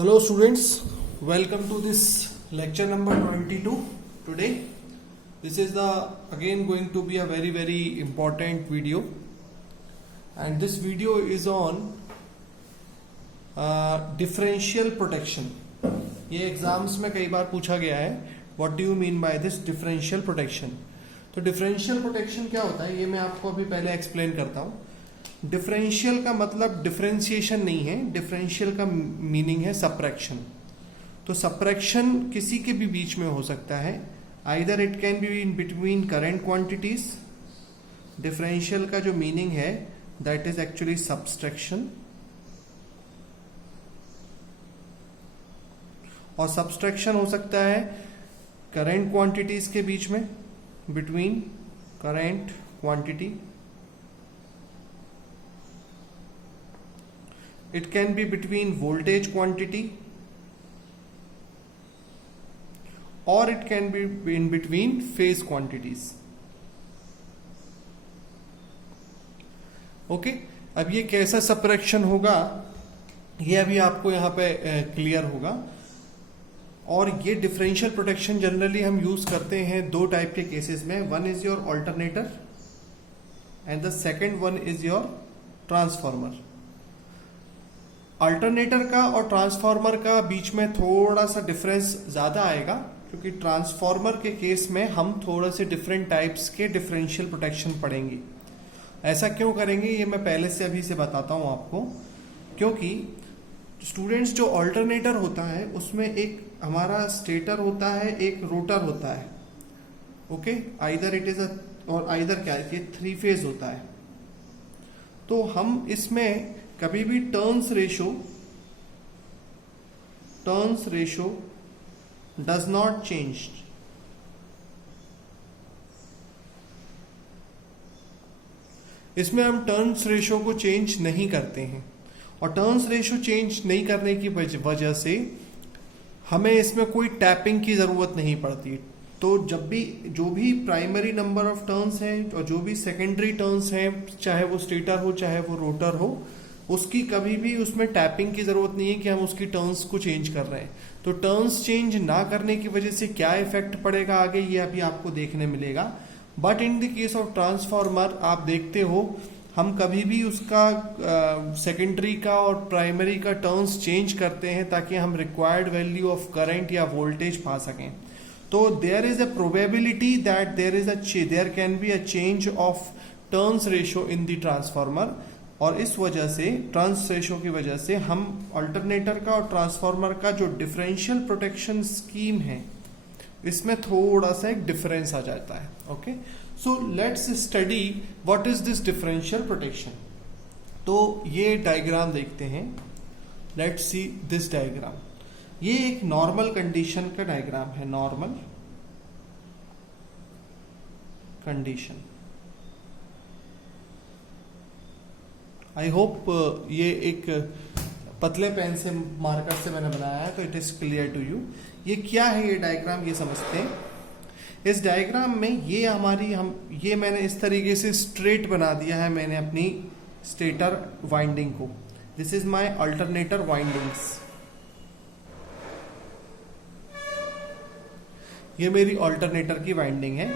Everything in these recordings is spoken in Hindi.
Hello students, welcome to this lecture number 22 today. This is again going to be a very important video, and this video is on differential protection. ये एग्जाम्स में कई बार पूछा गया है, what do you mean by this differential protection. तो डिफरेंशियल प्रोटेक्शन क्या होता है ये मैं आपको अभी पहले एक्सप्लेन करता हूँ. डिफरेंशियल का मतलब डिफरेंशिएशन नहीं है, डिफरेंशियल का मीनिंग है सब्ट्रैक्शन. तो सब्ट्रैक्शन किसी के भी बीच में हो सकता है, either it can be in between current quantities. Differential का जो मीनिंग है दैट इज एक्चुअली सब्ट्रैक्शन, और सब्ट्रैक्शन हो सकता है करेंट क्वांटिटीज के बीच में, between current quantity. It can be between voltage quantity, or it can be in between phase quantities. Okay, अब ये कैसा सब्ट्रैक्शन होगा ये अभी आपको यहाँ पे क्लियर होगा. और ये डिफरेंशियल प्रोटेक्शन जनरली हम यूज करते हैं दो टाइप के केसेस में. One is your alternator and the second one is your transformer. Alternator का और ट्रांसफार्मर का बीच में थोड़ा सा डिफरेंस ज्यादा आएगा, क्योंकि ट्रांसफार्मर के केस में हम थोड़े से डिफरेंट टाइप्स के डिफरेंशियल प्रोटेक्शन पढ़ेंगे. ऐसा क्यों करेंगे ये मैं पहले से अभी से बताता हूं आपको. क्योंकि स्टूडेंट्स जो अल्टरनेटर होता है उसमें एक हमारा स्टेटर होता है, एक रोटर होता है. ओके, आइदर इट इज और आइदर क्या है, 3 फेज होता है. तो हम इसमें कभी भी turns ratio does not change. इसमें हम टर्न्स रेशो को चेंज नहीं करते हैं, और टर्न्स रेशो चेंज नहीं करने की वजह से हमें इसमें कोई टैपिंग की जरूरत नहीं पड़ती. तो जब भी जो भी प्राइमरी नंबर ऑफ टर्न्स हैं और जो भी सेकेंडरी टर्न्स हैं, चाहे वो स्टेटर हो चाहे वो रोटर हो, उसकी कभी भी उसमें टैपिंग की जरूरत नहीं है कि हम उसकी टर्न्स को चेंज कर रहे हैं. तो टर्न्स चेंज ना करने की वजह से क्या इफेक्ट पड़ेगा आगे ये अभी आपको देखने मिलेगा. But in the case of transformer आप देखते हो हम कभी भी उसका सेकेंडरी का और प्राइमरी का टर्न्स चेंज करते हैं ताकि हम रिक्वायर्ड वैल्यू ऑफ करंट या वोल्टेज पा सकें. तो there is a probability that there can be a change of turns ratio in the transformer. और इस वजह से टर्न्स रेशो की वजह से हम अल्टरनेटर का और ट्रांसफार्मर का जो डिफरेंशियल प्रोटेक्शन स्कीम है इसमें थोड़ा सा एक डिफरेंस आ जाता है. Okay, so let's study what is this differential protection. तो ये डायग्राम देखते हैं. Let's see this diagram. ये एक नॉर्मल कंडीशन का डायग्राम है. Normal condition. आई होप ये एक पतले पेन से मार्कर से मैंने बनाया है तो it is clear to you. ये क्या है ये डायग्राम ये समझते हैं. इस डायग्राम में ये मैंने इस तरीके से स्ट्रेट बना दिया है मैंने अपनी स्टेटर वाइंडिंग को. This is my alternator windings. ये मेरी अल्टरनेटर की वाइंडिंग है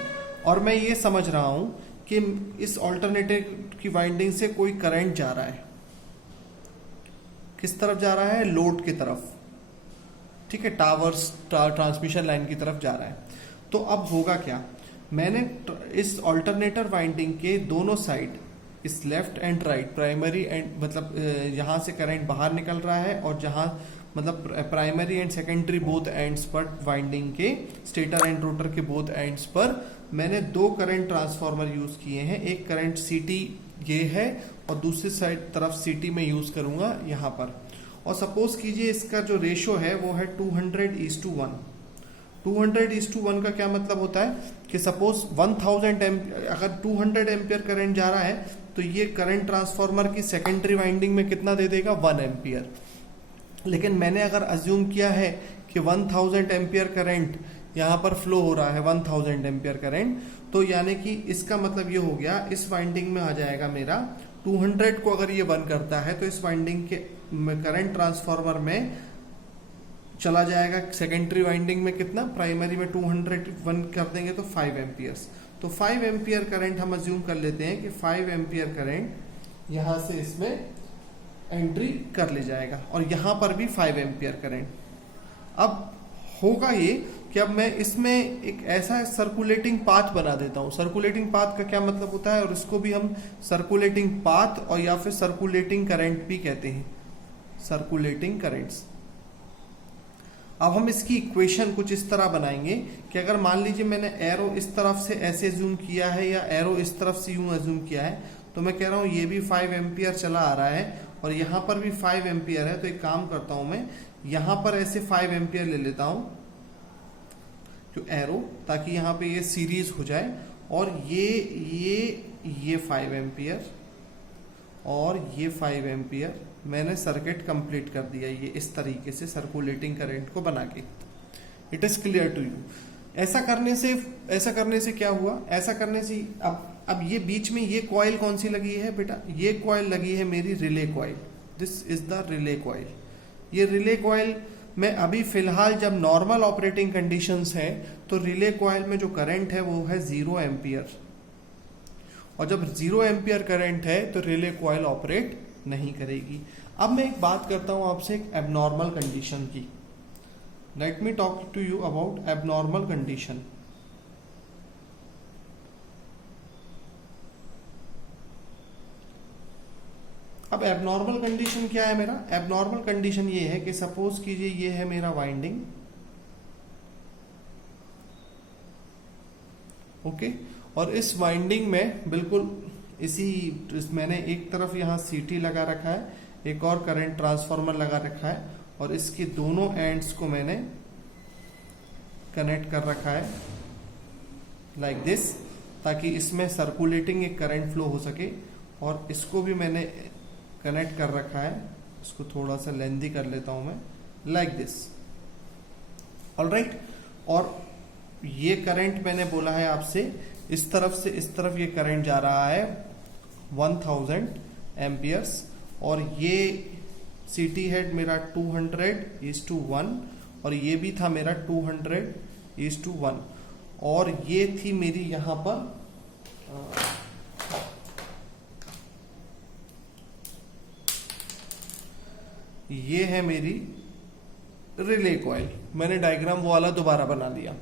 और मैं ये समझ रहा हूं कि इस अल्टरनेटर की वाइंडिंग से कोई करंट जा रहा है. किस तरफ जा रहा है? लोड की तरफ. ठीक है, टावर्स ट्रांसमिशन लाइन की तरफ जा रहा है. तो अब होगा क्या, मैंने इस अल्टरनेटर वाइंडिंग के दोनों साइड, इस left and right, primary and मतलब यहां से करंट बाहर निकल रहा है और जहां मतलब primary and secondary both ends पर वाइंडिंग के, स्टेटर एंड रोटर के बोथ एंड्स पर मैंने 2 करंट ट्रांसफार्मर यूज किए हैं. एक करंट सीटी ये है और दूसरी साइड तरफ सीटी में यूज करूंगा यहाँ पर. और सपोज कीजिए इसका जो रेशो है वो है 200:1. 200:1 का क्या मतलब होता है कि सपोज 1000 अगर 200 एम्पियर करंट जा रहा है तो ये करंट ट्रांसफार्मर की सेकेंडरी वाइंडिंग में कितना दे देगा? 1 एम्पियर. लेकिन मैंने अगर अज्यूम किया है कि 1000 एम्पियर करंट यहाँ पर फ्लो हो रहा है, 1000 एम्पियर करंट, तो यानी कि इसका मतलब ये हो गया इस वाइंडिंग में आ जाएगा मेरा 200 को अगर ये 1 करता है तो इस वाइंडिंग के करंट ट्रांसफार्मर में चला जाएगा सेकेंडरी वाइंडिंग में कितना, प्राइमरी में 201 कर देंगे तो 5 एम्पियर्स। तो 5 एम्पियर करंट हम अज्यूम कर लेते हैं कि 5 एम्पियर करंट यहां से इसमें एंट्री कर ले जाएगा और यहां पर भी 5 एम्पियर करंट। अब होगा ये कि अब मैं इसमें एक ऐसा सर्कुलेटिंग पाथ बना देता हूं। सर्कुलेटिंग पाथ का क्या मतलब होता है, और इसको भी हम सर्कुलेटिंग पाथ और या फिर सर्कुलेटिंग करंट भी कहते हैं, सर्कुलेटिंग करंट्स। अब हम इसकी इक्वेशन कुछ इस तरह बनाएंगे कि अगर मान लीजिए मैंने एरो इस तरफ से ऐसे जूम किया है या एरो इस तरफ से यूं जूम किया है, तो मैं कह रहा हूं ये भी 5 एम्पियर चला आ रहा है और यहां पर भी 5 एम्पियर है। तो एक काम करता हूं, मैं यहां पर ऐसे 5 एम्पियर ले लेता हूं जो एरो, ताकि यहां पे ये सीरीज हो जाए, और ये 5 एम्पियर और ये 5 एम्पियर मैंने सर्किट कंप्लीट कर दिया ये इस तरीके से सर्कुलेटिंग करंट को बना के। It is clear to you. ऐसा करने से क्या हुआ, ऐसा करने से अब ये बीच में ये कॉइल कौन सी लगी है बेटा, ये कॉइल लगी है मेरी relay coil. This is the relay coil. ये रिले कॉइल में अभी फिलहाल जब नॉर्मल ऑपरेटिंग कंडीशंस है तो रिले कॉइल में जो करंट है वो है 0 एम्पियर, और जब 0 एम्पियर करंट है तो रिले कॉइल ऑपरेट नहीं करेगी। अब मैं एक बात करता हूं आपसे एक एबनॉर्मल कंडीशन की। Let me talk to you about abnormal condition. अब एबनॉर्मल कंडीशन क्या है मेरा, एबनॉर्मल कंडीशन ये है कि सपोज कीजिए ये है मेरा वाइंडिंग, ओके, और इस वाइंडिंग में बिल्कुल मैंने एक तरफ यहां सीटी लगा रखा है, एक और करंट ट्रांसफार्मर लगा रखा है, और इसके दोनों एंड्स को मैंने कनेक्ट कर रखा है लाइक दिस, ताकि इसमें सर्कुलेटिंग एक करंट फ्लो हो सके। और इसको भी मैंने कनेक्ट कर रखा है, इसको थोड़ा सा लेंथी कर लेता हूं मैं, लाइक दिस, ऑलराइट। और ये करंट मैंने बोला है आपसे इस तरफ से इस तरफ ये करंट जा रहा है 1000 एम्पियर्स, और ये सीटी हेड मेरा 200:1, और ये भी था मेरा 200:1, और ये थी मेरी यहां पर ये है मेरी रिले कॉइल। मैंने डायग्राम वो वाला दोबारा बना दिया।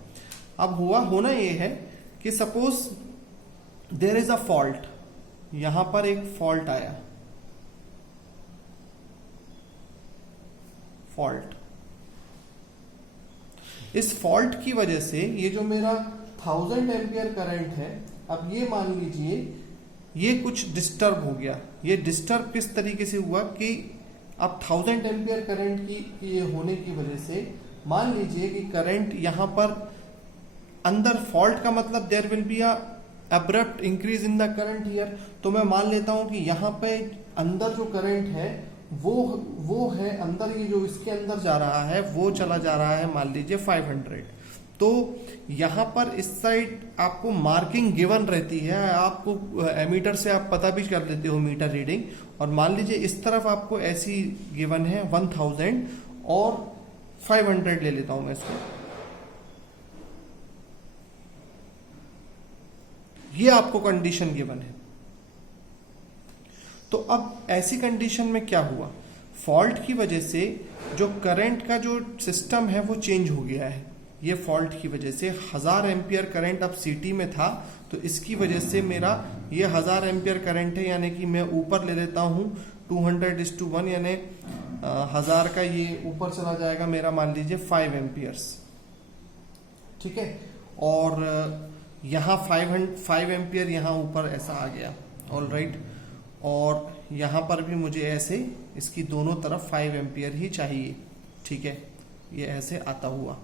अब होना ये है कि suppose there is a fault, यहां पर एक फॉल्ट आया, फॉल्ट, इस फॉल्ट की वजह से ये जो मेरा 1000 एम्पियर करंट है, अब ये मान लीजिए ये कुछ डिस्टर्ब हो गया। ये डिस्टर्ब किस तरीके से हुआ कि अब 1000 एम्पियर करंट की ये होने की वजह से मान लीजिए कि करंट यहां पर अंदर, फॉल्ट का मतलब there will be a abrupt increase in the current here. तो मैं मान लेता हूं कि यहां पे अंदर जो करंट है वो है अंदर, ये जो इसके अंदर जा रहा है वो चला जा रहा है मान लीजिए 500। तो यहां पर इस साइड आपको मार्किंग गिवन रहती है, आपको एमीटर से आप पता भी कर लेते हो मीटर रीडिंग, और मान लीजिए इस तरफ आपको ऐसी गिवन है 1000 और 500 ले लेता हूं मैं इसको। ये आपको कंडीशन गिवन है। तो अब ऐसी कंडीशन में क्या हुआ, फॉल्ट की वजह से जो करंट का जो सिस्टम है वो चेंज हो गया है। ये फॉल्ट की वजह से 1000 एम्पियर करंट अब सीटी में था, तो इसकी वजह से मेरा ये 1000 एम्पियर करंट है, यानी कि मैं ऊपर ले लेता हूं 200:1, यानी 1000 का ये ऊपर चला जाएगा मेरा मान लीजिए 5 एम्पियर्स, ठीक है। और यहाँ 5 एम्पियर यहाँ ऊपर ऐसा आ गया, ऑलराइट। और यहाँ पर भी मुझे ऐसे इसकी दोनों तरफ 5 एम्पियर ही चाहिए, ठीक है, ये ऐसे आता हुआ।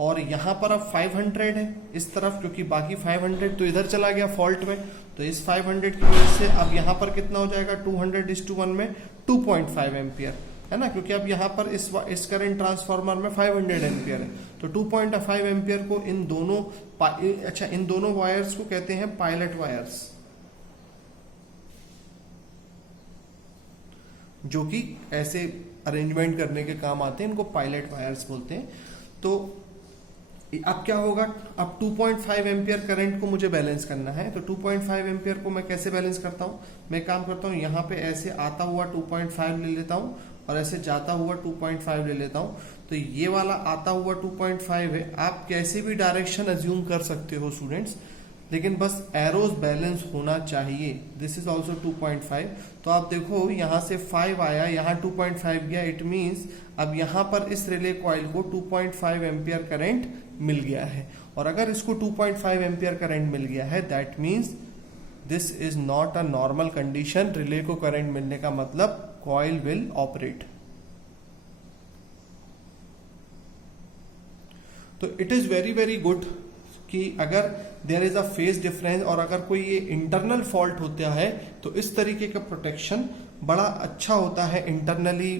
और यहाँ पर अब 500 है इस तरफ, क्योंकि बाकी 500 तो इधर चला गया फॉल्ट में, तो इस 500 की वजह से अब यहाँ पर कितना हो जाएगा 200:1 में 2.5 एम्पियर है ना, क्योंकि अब यहाँ पर इस करंट ट्रांसफार्मर में 500 एम्पियर है, तो 2.5 एम्पियर को इन दोनों वायर्स को कहते हैं पायलट वायर्स, जो कि ऐसे अरेंजमेंट करने के काम आते हैं, इनको पायलट वायर्स बोलते हैं। तो अब क्या होगा, अब 2.5 एम्पियर करंट को मुझे बैलेंस करना है, तो 2.5 एम्पियर को मैं कैसे बैलेंस करता हूँ, मैं काम करता हूँ यहाँ पे ऐसे आता हुआ 2.5 ले लेता हूँ और ऐसे जाता हुआ 2.5 ले लेता हूँ। तो ये वाला आता हुआ 2.5 है, आप कैसे भी डायरेक्शन अज्यूम कर सकते हो स्टूडेंट्स, लेकिन बस एरोज बैलेंस होना चाहिए। This is also 2.5। तो आप देखो यहाँ से 5 आया, यहाँ 2.5 गया, इट मीन्स अब यहाँ पर इस रिले कॉइल को 2.5 एम्पियर करंट मिल गया है। और अगर इसको 2.5 एम्पियर करंट मिल गया है, that means this is not a normal condition. Relay को करंट मिलने का मतलब कॉइल विल ऑपरेट। तो it is very very good कि अगर there is a phase difference और अगर कोई ये इंटरनल फॉल्ट होता है तो इस तरीके का प्रोटेक्शन बड़ा अच्छा होता है। इंटरनली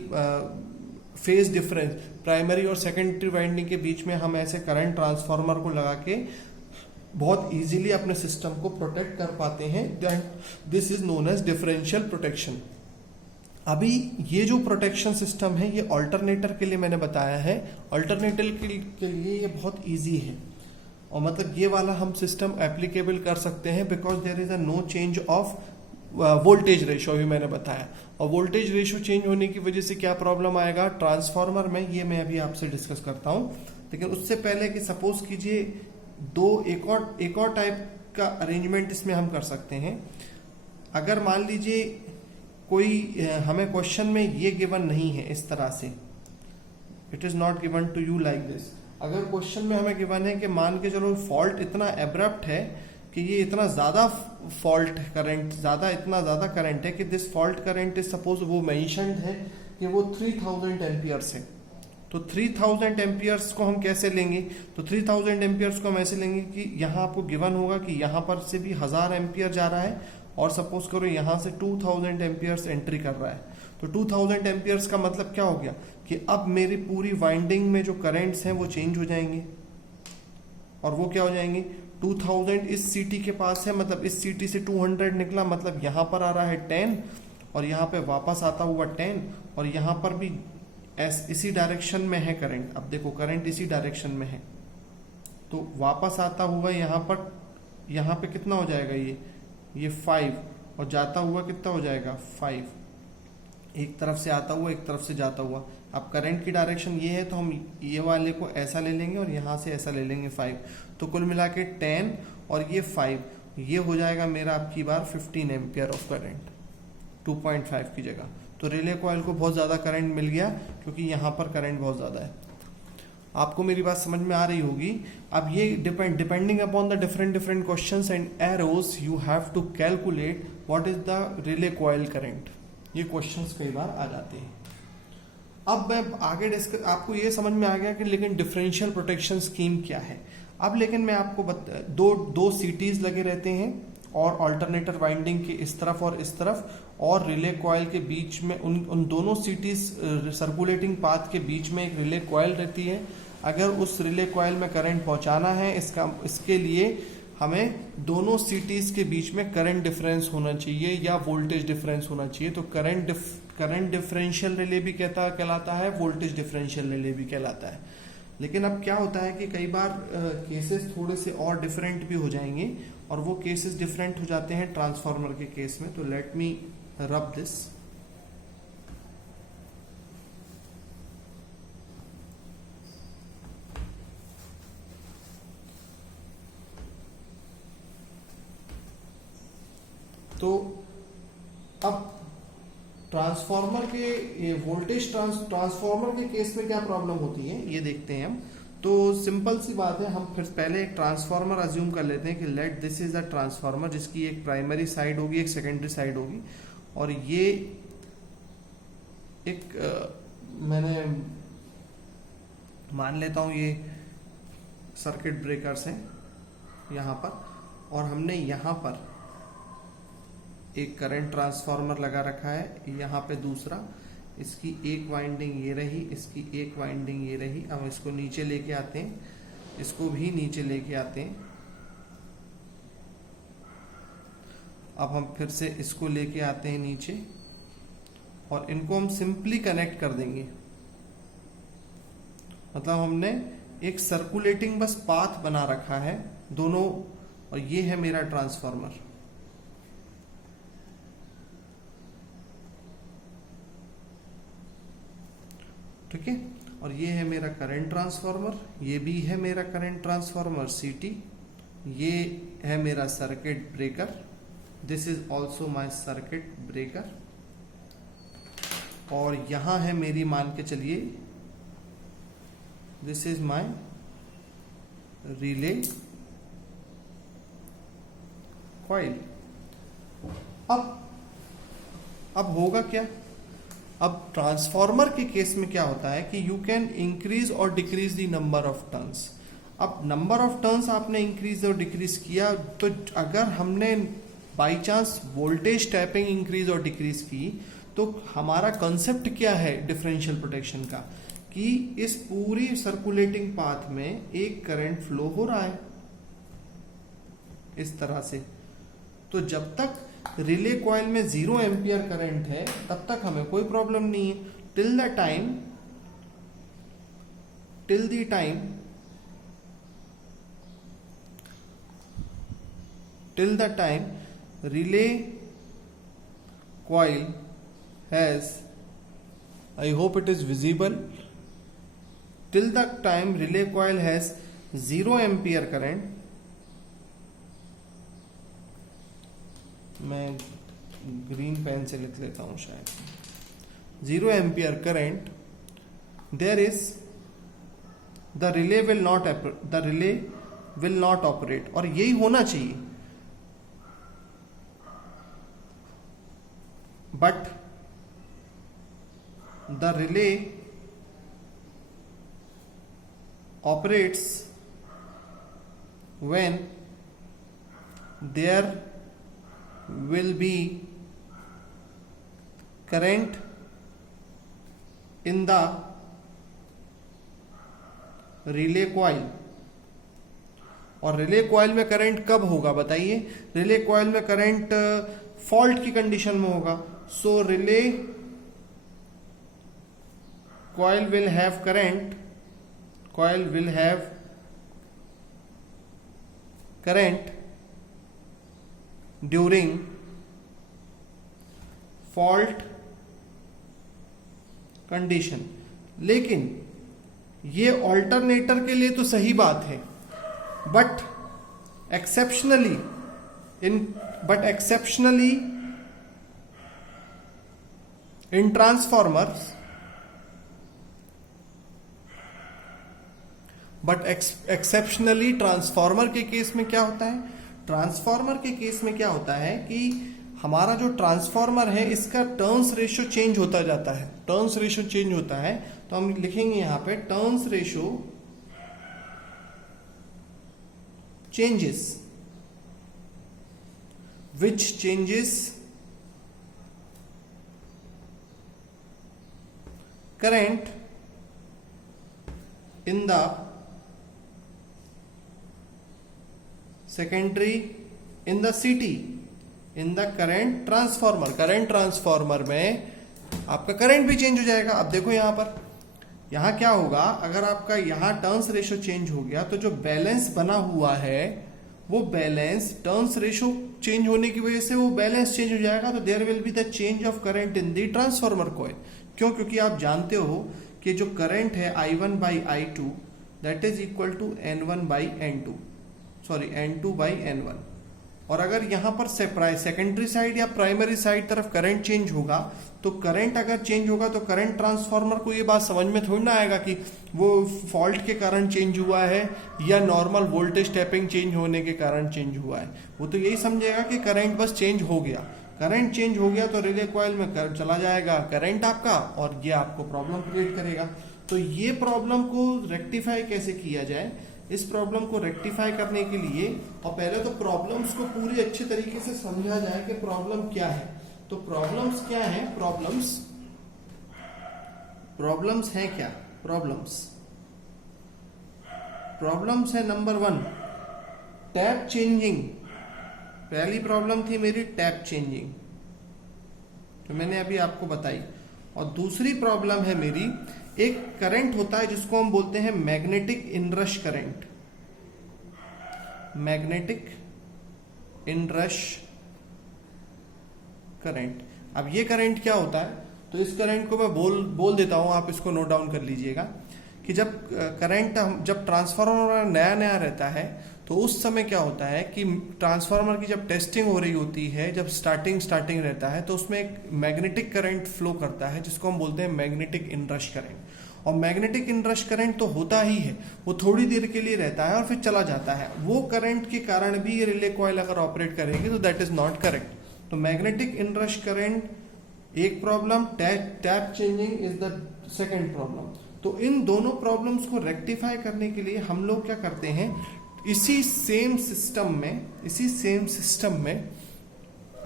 फेज डिफरेंस प्राइमरी और सेकेंडरी वाइंडिंग के बीच में हम ऐसे करंट ट्रांसफार्मर को लगा के बहुत इजीली अपने सिस्टम को प्रोटेक्ट कर पाते हैं। This is known as differential protection. अभी ये जो प्रोटेक्शन सिस्टम है ये अल्टरनेटर के लिए मैंने बताया है। अल्टरनेटर के लिए ये बहुत इजी है और मतलब ये वाला हम सिस्टम एप्लीकेबल कर सकते हैं because there is a no change of voltage ratio भी मैंने बताया। और वोल्टेज रेशो चेंज होने की वजह से क्या प्रॉब्लम आएगा ट्रांसफार्मर में, ये मैं अभी आपसे डिस्कस करता हूं। लेकिन उससे पहले कि सपोज कीजिए एक और टाइप का अरेंजमेंट इसमें हम कर सकते हैं। अगर मान लीजिए कोई हमें क्वेश्चन में ये गिवन नहीं है इस तरह से, it is not given to you like this. अगर क्वेश्चन में हमें गिवन है कि मान के चलो फॉल्ट इतना एब्रप्ट है कि ये इतना ज्यादा फॉल्ट करंट इतना ज्यादा करंट है कि this fault current is suppose वो मेंशन्ड है कि वो 3000 एम्पियर्स है। तो 3000 एम्पियर्स को हम कैसे लेंगे, तो 3000 एम्पियर्स को हम ऐसे लेंगे कि यहाँ आपको गिवन होगा कि यहाँ पर से भी 1000 एम्पियर जा रहा है और सपोज करो यहाँ से 2000 एम्पियर्स एंट्री कर रहा है। तो 2000 एम्पियर्स का मतलब क्या हो गया कि अब मेरी पूरी वाइंडिंग में जो करंट्स हैं वो चेंज हो जाएंगे। और वो क्या हो जाएंगे, 2000 इस सीटी के पास है, मतलब इस सीटी से 200 निकला, मतलब यहाँ पर आ रहा है 10 और यहाँ पे वापस आता हुआ 10 और यहाँ पर भी इसी डायरेक्शन में है करंट। अब देखो करंट इसी डायरेक्शन में है तो वापस आता हुआ यहाँ पे कितना हो जाएगा, ये 5 और जाता हुआ कितना हो जाएगा 5। एक तरफ से आता हुआ एक तरफ से जाता हुआ। अब करंट की डायरेक्शन ये है तो हम ये वाले को ऐसा ले लेंगे और यहाँ से ऐसा ले लेंगे 5। तो कुल मिला के 10 और ये 5, ये हो जाएगा मेरा आपकी बार 15 एम्पियर ऑफ करंट 2.5 की जगह। तो रिले कॉइल को बहुत ज़्यादा करंट मिल गया क्योंकि यहाँ पर करंट बहुत ज़्यादा है। आपको मेरी बात समझ में आ रही होगी। अब ये depending upon the different questions and arrows you have to calculate what is the relay coil current. ये क्वेश्चंस कई बार आ जाते हैं। अब मैं आगे डिस्कस, आपको ये समझ में आ गया कि लेकिन डिफरेंशियल प्रोटेक्शन स्कीम क्या है। अब लेकिन मैं आपको दो सीटीज लगे रहते हैं और अल्टरनेटर वाइंडिंग के इस तरफ और इस तरफ, और रिले कॉइल के बीच में उन दोनों सीटीज सर्कुलेटिंग पाथ के बीच में एक रिले कॉइल रहती है। अगर उस रिले कॉइल में करंट पहुंचाना है इसके लिए हमें दोनों सीटीज के बीच में करंट डिफरेंस होना चाहिए या वोल्टेज डिफरेंस होना चाहिए। तो करंट डिफरेंशियल रिले भी कहलाता है, वोल्टेज डिफरेंशियल रिले भी कहलाता है। लेकिन अब क्या होता है कि कई बार केसेस थोड़े से और डिफरेंट भी हो जाएंगे और वो केसेस डिफरेंट हो जाते हैं ट्रांसफार्मर के केस में। तो लेट मी रब दिस। तो अब ट्रांसफार्मर के ये वोल्टेज ट्रांसफार्मर के केस में क्या प्रॉब्लम होती है ये देखते हैं हम। तो सिंपल सी बात है, हम फिर पहले एक ट्रांसफार्मर अज्यूम कर लेते हैं कि let this is a transformer जिसकी एक प्राइमरी साइड होगी एक सेकेंडरी साइड होगी और ये एक मैंने मान लेता हूँ ये सर्किट ब्रेकर्स हैं यहाँ पर, और हमने यहाँ पर एक करंट ट्रांसफार्मर लगा रखा है, यहाँ पे दूसरा, इसकी एक वाइंडिंग ये रही, इसकी एक वाइंडिंग ये रही। अब इसको नीचे लेके आते हैं, इसको भी नीचे लेके आते हैं। अब हम फिर से इसको लेके आते हैं नीचे और इनको हम सिंपली कनेक्ट कर देंगे। मतलब हमने एक सर्कुलेटिंग बस पाथ बना रखा है दोनों, और ये है मेरा ट्रांसफार्मर। ठीक है, और ये है मेरा करंट ट्रांसफार्मर, ये भी है मेरा करंट ट्रांसफार्मर CT, ये है मेरा circuit breaker, this is also my circuit breaker, और यहां है मेरी, मान के चलिए this is my relay coil. अब होगा क्या, अब ट्रांसफार्मर के केस में क्या होता है कि यू कैन इंक्रीज और decrease the number of turns. अब नंबर ऑफ टर्न्स आपने इंक्रीज और डिक्रीज किया, तो अगर हमने by chance voltage tapping increase और डिक्रीज की, तो हमारा कंसेप्ट क्या है डिफरेंशियल प्रोटेक्शन का, कि इस पूरी सर्कुलेटिंग पाथ में एक करंट फ्लो हो रहा है इस तरह से। तो जब तक रिले कॉइल में 0 एम्पियर करंट है तब तक हमें कोई प्रॉब्लम नहीं है, till the time relay coil has, I hope it is visible, till the time relay coil has 0 ampere current, मैं ग्रीन पेन से लिख लेता हूं शायद, 0 ampere current, there is the relay will not operate, और यही होना चाहिए। But the relay operates when there will be current in the relay coil। और रिले कॉइल में करंट कब होगा बताइए, रिले कॉइल में करंट फॉल्ट की कंडीशन में होगा। सो relay coil will have current during fault condition। लेकिन ये ऑल्टरनेटर के लिए तो सही बात है, but exceptionally in transformers, but exceptionally transformer के केस में क्या होता है, ट्रांसफॉर्मर के केस में क्या होता है कि हमारा जो ट्रांसफॉर्मर है इसका टर्न्स रेशियो चेंज होता जाता है, टर्न्स रेशियो चेंज होता है। तो हम लिखेंगे यहां पे turns ratio changes, which changes current in the secondary in the CT in the current transformer में आपका करंट भी चेंज हो जाएगा। अब देखो यहां क्या होगा, अगर आपका यहां टर्न्स रेशियो चेंज हो गया तो जो बैलेंस बना हुआ है वो बैलेंस टर्न्स रेशियो चेंज होने की वजह से वो बैलेंस चेंज हो जाएगा। तो there will be the change of current in the transformer coil. क्यों? क्योंकि आप जानते हो कि जो करंट है I1 by I2 that is equal to N1 by N2, sorry N2 by N1। और अगर यहां पर सेकेंडरी साइड या प्राइमरी साइड तरफ करंट चेंज होगा, तो करंट अगर चेंज होगा तो करंट ट्रांसफार्मर को ये बात समझ में थोड़ी ना आएगा कि वो फॉल्ट के कारण चेंज हुआ है या नॉर्मल वोल्टेज टैपिंग चेंज होने के कारण चेंज हुआ है। वो तो यही समझेगा कि करंट बस चेंज हो गया। करंट चेंज हो गया तो रिले कॉइल में चला जाएगा करंट आपका, और ये आपको प्रॉब्लम क्रिएट करेगा। तो ये प्रॉब्लम को रेक्टिफाई कैसे किया जाए, इस प्रॉब्लम को रेक्टिफाई करने के लिए, और पहले तो प्रॉब्लम्स को पूरी अच्छी तरीके से समझा जाए कि प्रॉब्लम क्या है। तो प्रॉब्लम्स क्या है, प्रॉब्लम्स है क्या, प्रॉब्लम्स है नंबर 1 टैप चेंजिंग। पहली प्रॉब्लम थी मेरी टैप चेंजिंग, तो मैंने अभी आपको बताई। और दूसरी प्रॉब्लम है मेरी, एक करंट होता है जिसको हम बोलते हैं magnetic inrush current. Magnetic inrush current. अब ये करंट क्या होता है, तो इस करंट को मैं बोल देता हूं, आप इसको नोट डाउन कर लीजिएगा कि जब करंट, जब ट्रांसफार्मर नया नया रहता है तो उस समय क्या होता है कि ट्रांसफार्मर की जब टेस्टिंग हो रही होती है, जब स्टार्टिंग रहता है, तो उसमें एक मैग्नेटिक करंट फ्लो करता है जिसको हम बोलते हैं मैग्नेटिक इनरश करंट। और मैग्नेटिक इनरश करंट तो होता ही है, वो थोड़ी देर के लिए रहता है और फिर चला जाता है। वो करंट के कारण भी ये रिले कॉइल अगर ऑपरेट करेगी तो दैट इज नॉट करेक्ट। तो मैग्नेटिक इनरश करंट एक problem, tap changing is the second problem. तो इन दोनों प्रॉब्लम्स को रेक्टिफाई करने के लिए हम लोग क्या करते हैं, इसी सेम सिस्टम में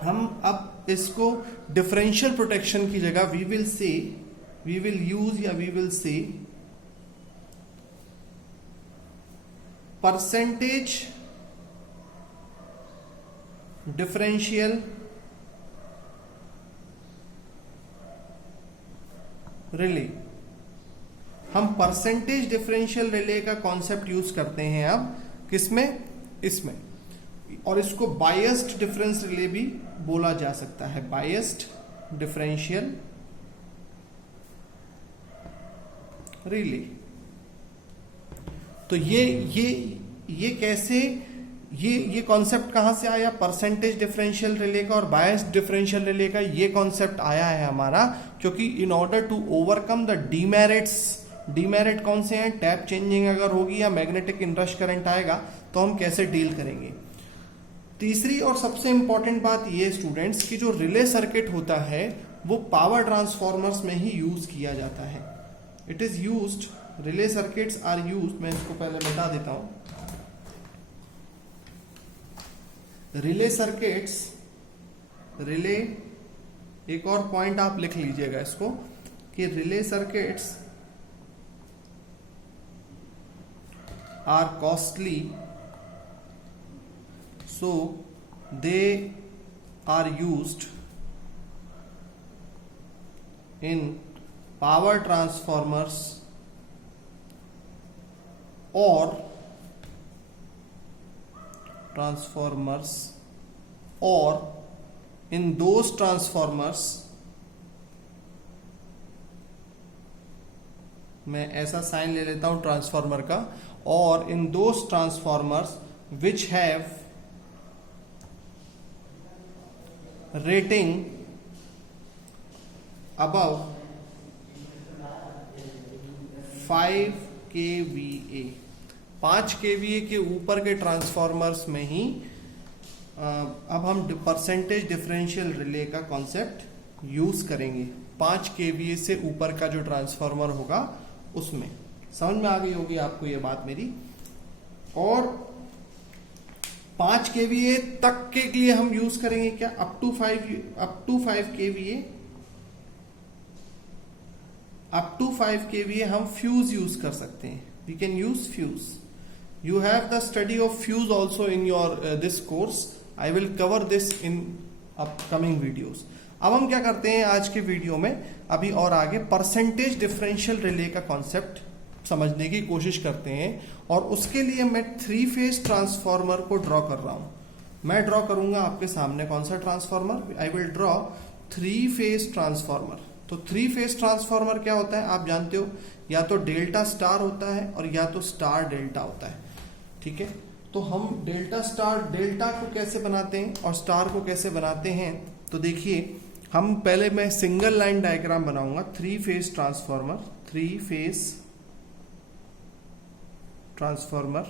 हम अब इसको डिफरेंशियल प्रोटेक्शन की जगह we will use percentage differential relay. हम परसेंटेज डिफरेंशियल रिले का कॉन्सेप्ट यूज करते हैं अब किसमें, इसमें। और इसको बायस्ड डिफरेंस रिले भी बोला जा सकता है, बायस्ड डिफरेंशियल रिले। तो ये कैसे, ये कॉन्सेप्ट कहां से आया, परसेंटेज डिफरेंशियल रिले का और बायस्ड डिफरेंशियल रिले का ये कॉन्सेप्ट आया है हमारा, क्योंकि in order to overcome the demerit कौन से हैं, टैप चेंजिंग अगर होगी या मैग्नेटिक इनरश करंट आएगा तो हम कैसे डील करेंगे। तीसरी और सबसे इंपॉर्टेंट बात ये स्टूडेंट्स कि जो रिले सर्किट होता है वो पावर ट्रांसफॉर्मर्स में ही यूज किया जाता है। It is used, relay circuits are used, मैं इसको पहले बता देता हूं। रिले सर्किट्स, रिले, एक और पॉइंट आप लिख लीजिएगा इसको कि relay circuits are costly, so they are used in power transformers or in those transformers, मैं ऐसा साइन ले लेता हूं ट्रांसफार्मर का, और in those transformers which have rating above 5 kVA, 5 kVA के ऊपर के ट्रांसफॉर्मर्स में ही अब हम परसेंटेज डिफरेंशियल रिले का कॉन्सेप्ट यूज करेंगे। 5 kVA से ऊपर का जो ट्रांसफॉर्मर होगा उसमें। समझ में आ गई होगी आपको ये बात मेरी। और 5 kVA तक के लिए हम यूज करेंगे क्या, अप टू 5 kVA हम फ्यूज यूज कर सकते हैं। We can use fuse. You have the study of fuse also in your this course. I will cover this in upcoming videos. अब हम क्या करते हैं आज के वीडियो में, अभी और आगे परसेंटेज डिफरेंशियल रिले का कॉन्सेप्ट समझने की कोशिश करते हैं। और उसके लिए मैं 3 फेज ट्रांसफॉर्मर को ड्रॉ कर रहा हूं। मैं ड्रॉ करूंगा आपके सामने कौन सा transformer, I will draw 3 phase transformer. तो 3 फेज ट्रांसफॉर्मर क्या होता है आप जानते हो, या तो डेल्टा स्टार होता है और या तो स्टार डेल्टा होता है। ठीक है, तो हम डेल्टा को कैसे बनाते हैं और स्टार को कैसे बनाते हैं, तो देखिए हम पहले मैं सिंगल लाइन डायग्राम बनाऊंगा। 3 फेज ट्रांसफॉर्मर, 3 फेज ट्रांसफॉर्मर,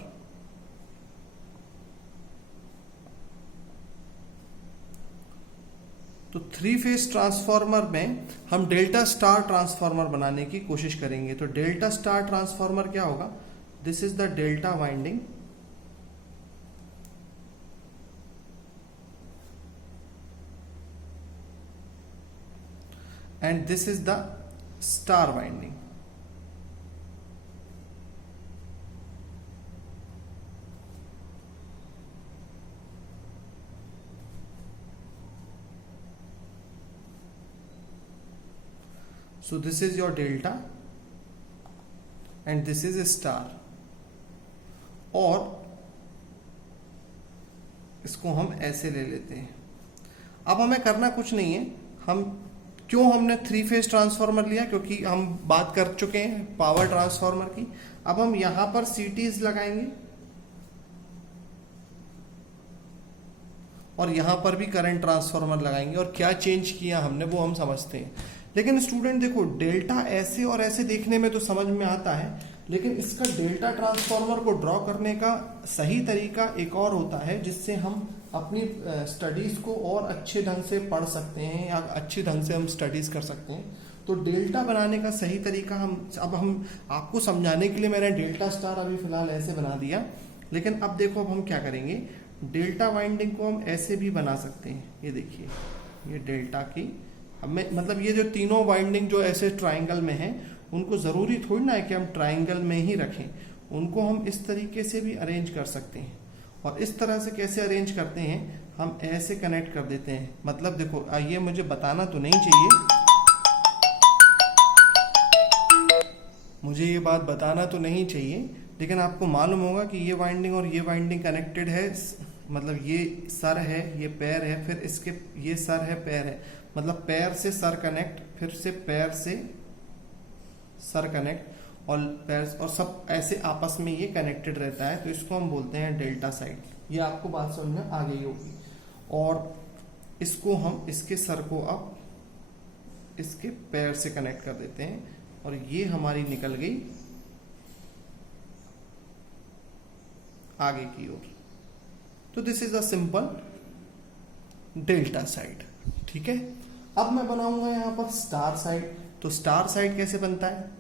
तो 3 फेज ट्रांसफॉर्मर में हम डेल्टा स्टार ट्रांसफॉर्मर बनाने की कोशिश करेंगे। तो डेल्टा स्टार ट्रांसफॉर्मर क्या होगा, this is the delta winding, and this is the star winding. So this is your delta and this is star, और इसको हम ऐसे ले लेते हैं। अब हमें करना कुछ नहीं है, क्यों हमने 3 फेज ट्रांसफार्मर लिया, क्योंकि हम बात कर चुके हैं पावर ट्रांसफार्मर की। अब हम यहां पर सीटीज लगाएंगे और यहां पर भी करंट ट्रांसफार्मर लगाएंगे, और क्या चेंज किया हमने वो हम समझते हैं। लेकिन स्टूडेंट देखो, डेल्टा ऐसे और ऐसे देखने में तो समझ में आता है, लेकिन इसका डेल्टा ट्रांसफार्मर को ड्रॉ करने का सही तरीका एक और होता है, जिससे हम अपनी स्टडीज को और अच्छे ढंग से पढ़ सकते हैं या अच्छे ढंग से हम स्टडीज कर सकते हैं। तो डेल्टा बनाने का सही तरीका हम आपको समझाने के लिए मैंने डेल्टा स्टार अभी फिलहाल ऐसे बना दिया, लेकिन अब देखो अब हम क्या करेंगे, डेल्टा वाइंडिंग को हम ऐसे भी बना सकते हैं। ये देखिए, ये डेल्टा की हमें मतलब ये जो तीनों वाइंडिंग जो ऐसे ट्राइंगल में हैं, उनको ज़रूरी थोड़ी ना है कि हम ट्राइंगल में ही रखें, उनको हम इस तरीके से भी अरेंज कर सकते हैं। और इस तरह से कैसे अरेंज करते हैं, हम ऐसे कनेक्ट कर देते हैं। मतलब देखो, ये मुझे बताना तो नहीं चाहिए, मुझे ये बात बताना तो नहीं चाहिए, लेकिन आपको मालूम होगा कि ये वाइंडिंग और ये वाइंडिंग कनेक्टेड है। मतलब ये सर है, ये पैर है, फिर इसके ये सर है, पैर है, मतलब पैर से सर कनेक्ट, फिर से पैर से सर कनेक्ट, और पैर और सब ऐसे आपस में ये कनेक्टेड रहता है। तो इसको हम बोलते हैं डेल्टा साइड। ये आपको बात समझ में आ गई होगी। और इसको हम इसके सर को अब इसके पैर से कनेक्ट कर देते हैं, और ये हमारी निकल गई आगे की ओर। तो this is a simple delta side. ठीक है, अब मैं बनाऊंगा यहां पर स्टार साइड। तो स्टार साइड कैसे बनता है,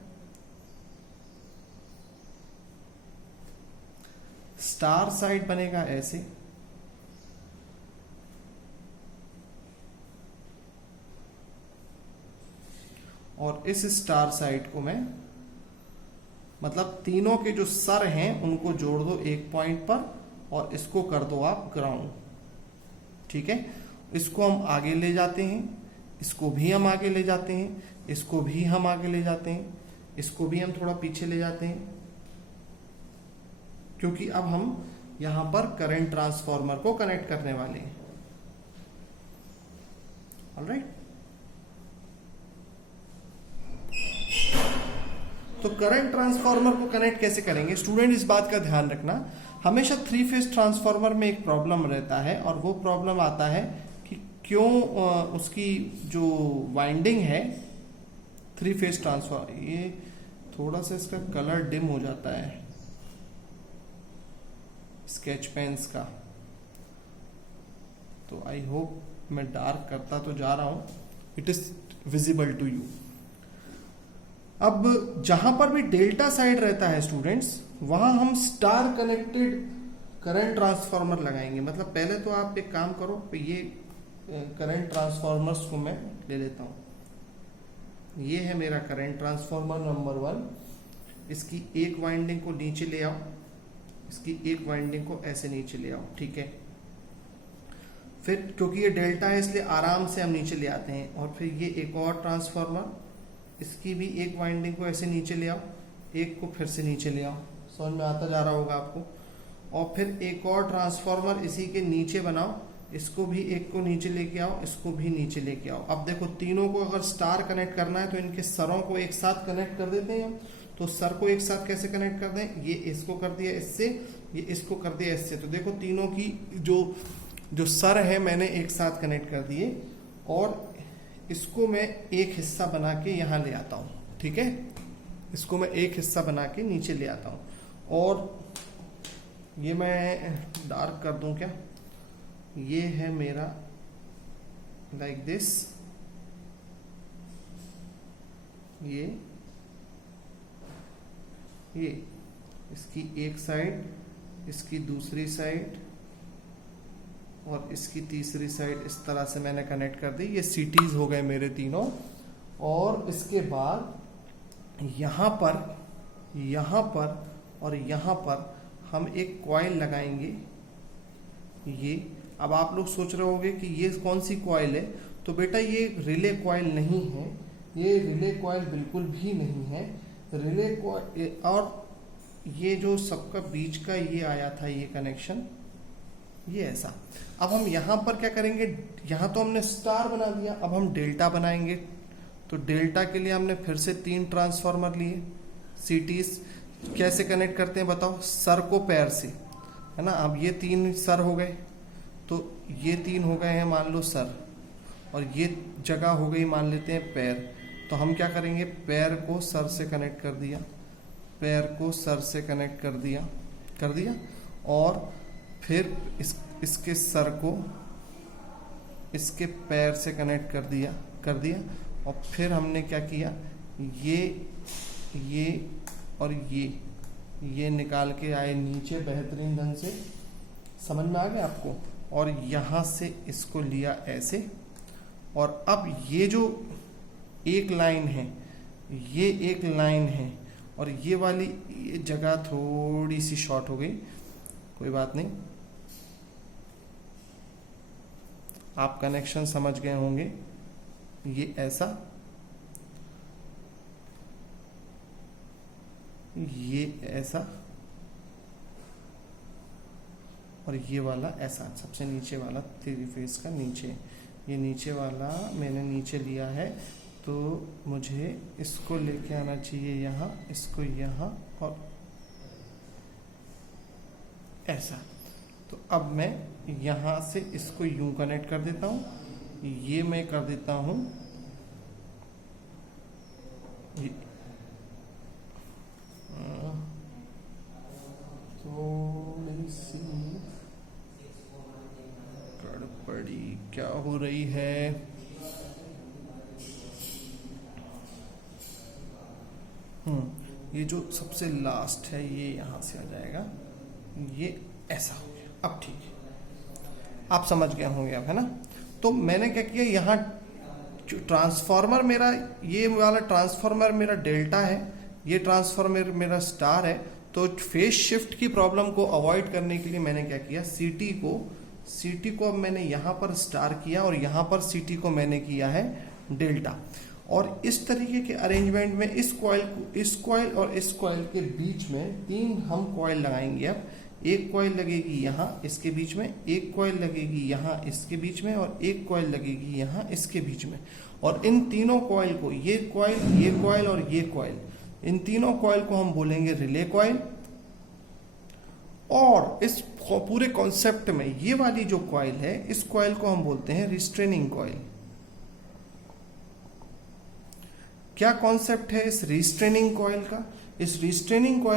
स्टार साइड बनेगा ऐसे, और इस स्टार साइड को मैं मतलब तीनों के जो सर हैं उनको जोड़ दो एक पॉइंट पर, और इसको कर दो आप ग्राउंड। ठीक है, इसको हम आगे ले जाते हैं, इसको भी हम आगे ले जाते हैं, इसको भी हम आगे ले जाते हैं, इसको भी हम थोड़ा पीछे ले जाते हैं, क्योंकि अब हम यहां पर करंट ट्रांसफार्मर को कनेक्ट करने वाले हैं। ऑलराइट, तो करंट ट्रांसफार्मर को कनेक्ट कैसे करेंगे स्टूडेंट, इस बात का ध्यान रखना, हमेशा 3 फेज ट्रांसफार्मर में एक प्रॉब्लम रहता है, और वो प्रॉब्लम आता है कि क्यों उसकी जो वाइंडिंग है 3 फेज ट्रांसफार्मर, ये थोड़ा सा इसका कलर डिम हो जाता है स्केच पेन्स का, तो आई होप मैं डार्क करता तो जा रहा हूं, it is visible to you. अब जहां पर भी डेल्टा साइड रहता है स्टूडेंट्स, वहां हम स्टार कनेक्टेड करंट ट्रांसफार्मर लगाएंगे। मतलब पहले तो आप एक काम करो, ये करंट ट्रांसफार्मर्स को मैं ले लेता हूं। ये है मेरा करंट ट्रांसफार्मर नंबर 1। इसकी एक वाइंडिंग को नीचे ले आओ, इसकी एक वाइंडिंग को ऐसे नीचे ले आओ। ठीक है, फिर क्योंकि ये डेल्टा है इसलिए आराम से हम नीचे ले आते हैं। और फिर ये एक और ट्रांसफार्मर, इसकी भी एक वाइंडिंग को ऐसे नीचे ले आओ, एक को फिर से नीचे ले आओ, समझ में आता जा रहा होगा आपको। और फिर एक और ट्रांसफार्मर इसी के नीचे बनाओ, इसको भी एक को नीचे लेके आओ, इसको भी नीचे लेके आओ। अब देखो, तीनों को अगर स्टार कनेक्ट करना है तो इनके सरों को एक साथ कनेक्ट कर देते हैं। तो सर को एक साथ कैसे कनेक्ट कर दें, ये इसको कर दिया इससे, ये इसको कर दिया इससे। तो देखो तीनों की जो सर है मैंने एक साथ कनेक्ट कर दिए, और इसको मैं एक हिस्सा बना के यहाँ ले आता हूँ। ठीक है, इसको मैं एक हिस्सा बना के नीचे ले आता हूँ, और ये मैं डार्क कर दूं क्या, ये है मेरा लाइक दिस, ये इसकी एक साइड, इसकी दूसरी साइड, और इसकी तीसरी साइड इस तरह से मैंने कनेक्ट कर दी। ये सीटीज हो गए मेरे तीनों। और इसके बाद यहाँ पर और यहाँ पर हम एक कॉइल लगाएंगे। ये अब आप लोग सोच रहे होंगे कि ये कौन सी कॉइल है, तो बेटा ये रिले कॉइल नहीं है, ये रिले कॉइल बिल्कुल भी नहीं है। रिले कॉइल और ये जो सबका बीच का ये आया था ये कनेक्शन, ये ऐसा। अब हम यहाँ पर क्या करेंगे, यहाँ तो हमने स्टार बना दिया, अब हम डेल्टा बनाएंगे। तो डेल्टा के लिए हमने फिर से 3 ट्रांसफार्मर लिए। सीटीज कैसे कनेक्ट करते हैं बताओ, सर को पैर से, है ना। अब ये 3 सर हो गए, तो ये 3 हो गए हैं मान लो सर, और ये जगह हो गई मान लेते हैं पैर। तो हम क्या करेंगे, पैर को सर से कनेक्ट कर दिया, पैर को सर से कनेक्ट कर दिया, और फिर इसके सर को इसके पैर से कनेक्ट कर दिया। और फिर हमने क्या किया, ये और ये निकाल के आए नीचे बेहतरीन ढंग से, समझ में आ गया आपको। और यहाँ से इसको लिया ऐसे, और अब ये जो एक लाइन है, ये एक लाइन है, और ये वाली ये जगह थोड़ी सी शॉर्ट हो गई, कोई बात नहीं, आप कनेक्शन समझ गए होंगे। ये ऐसा, ये ऐसा, और ये वाला ऐसा, सबसे नीचे वाला 3 फेज का नीचे, ये नीचे वाला मैंने नीचे लिया है, तो मुझे इसको लेके आना चाहिए यहाँ, इसको यहाँ, और ऐसा। तो अब मैं यहाँ से इसको यूं कनेक्ट कर देता हूँ, ये मैं कर देता हूँ थोड़ी सी गड़बड़ी क्या हो रही है, ये जो सबसे लास्ट है ये यहाँ से आ जाएगा, ये ऐसा हो गया। अब ठीक है, आप समझ गए होंगे अब, है ना। तो मैंने क्या किया, यहाँ ट्रांसफार्मर मेरा, ये वाला ट्रांसफार्मर मेरा डेल्टा है, ये ट्रांसफार्मर मेरा स्टार है। तो फेज शिफ्ट की प्रॉब्लम को अवॉइड करने के लिए मैंने क्या किया, सीटी को अब मैंने यहाँ पर स्टार किया, और यहाँ पर सीटी को मैंने किया है डेल्टा। और इस तरीके के अरेंजमेंट में इस कॉइल और इस कॉइल के बीच में 3 हम कॉइल लगाएंगे। अब एक कॉइल लगेगी यहाँ इसके बीच में, एक कॉइल लगेगी यहाँ इसके बीच में, और एक कॉइल लगेगी यहाँ इसके बीच में। और इन तीनों कॉइल को, ये कॉइल और ये कॉइल, इन तीनों कॉइल को हम बोलेंगे रिले कॉइल। और इस पूरे कॉन्सेप्ट में ये वाली जो कॉइल है, इस कॉइल को हम बोलते हैं रिस्ट्रेनिंग कॉइल। क्या कॉन्सेप्ट है इस रिस्ट्रेनिंग कॉइल का, इस रिस्ट्रेनिंग कॉइल